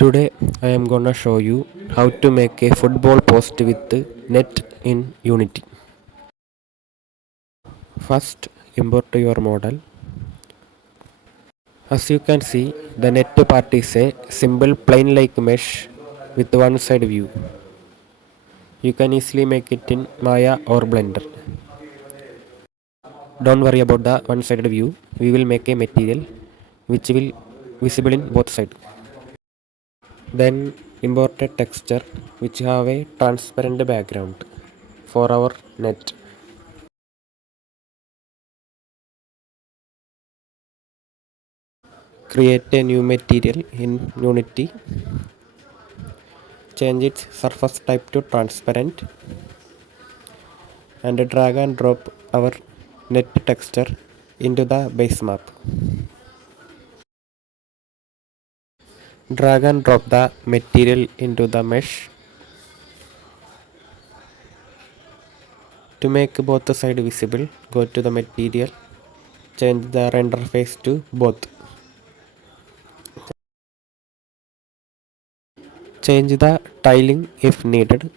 Today I am gonna show you how to make a football post with net in Unity. First import your model. As you can see, the net part is a simple plain like mesh with one side view. You can easily make it in Maya or Blender. Don't worry about the one sided view. We will make a material which will visible in both sides. Then import a texture which have a transparent background for our net. Create a new material in Unity. Change its surface type to transparent and drag and drop our net texture into the base map. Drag and drop the material into the mesh. To make both sides visible, go to the material, change the render face to both. Change the tiling if needed.